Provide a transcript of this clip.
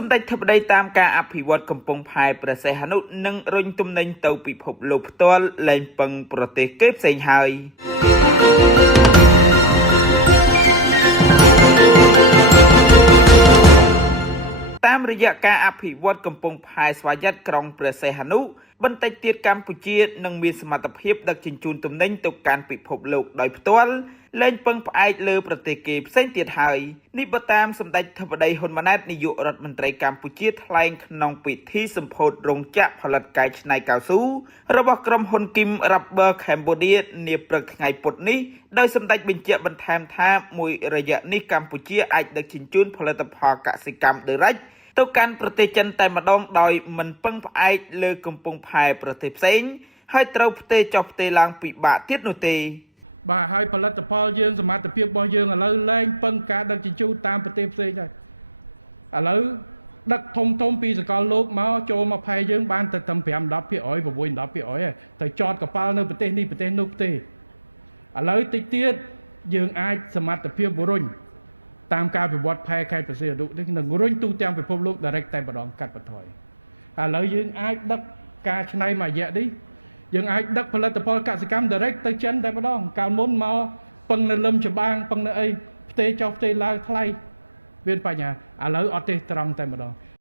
សម្ដេចធិបតីតាមការអភិវឌ្ឍកំពង់ផែព្រះសីហនុនិងរុញទំនិញទៅពិភពលោកផ្ទាល់លែងពឹងប្រទេសគេផ្សេងហើយតាមរយៈការអភិវឌ្ឍកំពង់ផែស្វយ័តក្រុងព្រះសីហនុបន្តិចទៀតកម្ពុជានឹងមានសមត្ថភាពដឹកជញ្ជូនទំនិញទៅកាន់ពិភពលោកដោយផ្ទាល់លែងពឹងផ្អែកលើប្រទេសគេផ្សេងទៀតហើយនេះបើតាមសម្ដេចធិបតីហ៊ុនម៉ាណែតនាយករដ្ឋមន្ត្រីកម្ពុជាថ្លែងក្នុងពិធីសម្ពោធរោងចក្រផលិតកែច្នៃកៅស៊ូរបស់ក្រុមហ៊ុន Kim Rubber Cambodia នាព្រឹកថ្ងៃពុធនេះដោយសម្ដេចបញ្ជាក់បន្ថែមថាមួយរយៈនេះកម្ពុជាអាចដឹកជញ្ជូនផលិតផលកសិកម្មដឺរ៉ាច់ទៅកាន់ប្រទេសចិនតែម្ដងដោយមិនពឹងផ្អែកលើកំពង់ផែប្រទេសផ្សេងហើយត្រូវផ្ទេរចុះផ្ទេរឡើងពិបាកទៀតនោះទេបាទហើយផលិតផលយើងសមត្ថភាពរបស់យើងឥឡូវលែងពឹងការដឹកជញ្ជូនតាមប្រទេសផ្សេងហើយឥឡូវដឹកធំពីសកលលោកមកចូលមកផែយើងបានតែត្រឹម 5-10% 6-10% ហើយទៅចតកប៉ាល់នៅប្រទេសនេះប្រទេសនោះទេឥឡូវតិចទៀតយើងអាចសមត្ថភាពរុញតាមការវិវត្តផែខេត្តព្រះសីហនុនេះនឹងរុញទូទាំងពិភពលោក direct តែម្ដងកាត់បន្ថយឥឡូវយើងអាចដឹកការច្នៃមួយរយៈនេះយើងអាចដឹកផលិតផលកសិកម្ម direct ទៅចិនតែម្ដងកាលមុនមកពឹងនៅលឹមច្បាងពឹងនៅអីផ្ទេរចុះផ្ទេរឡើងថ្លៃមានបញ្ហាឥឡូវអត់ទេត្រង់តែម្ដង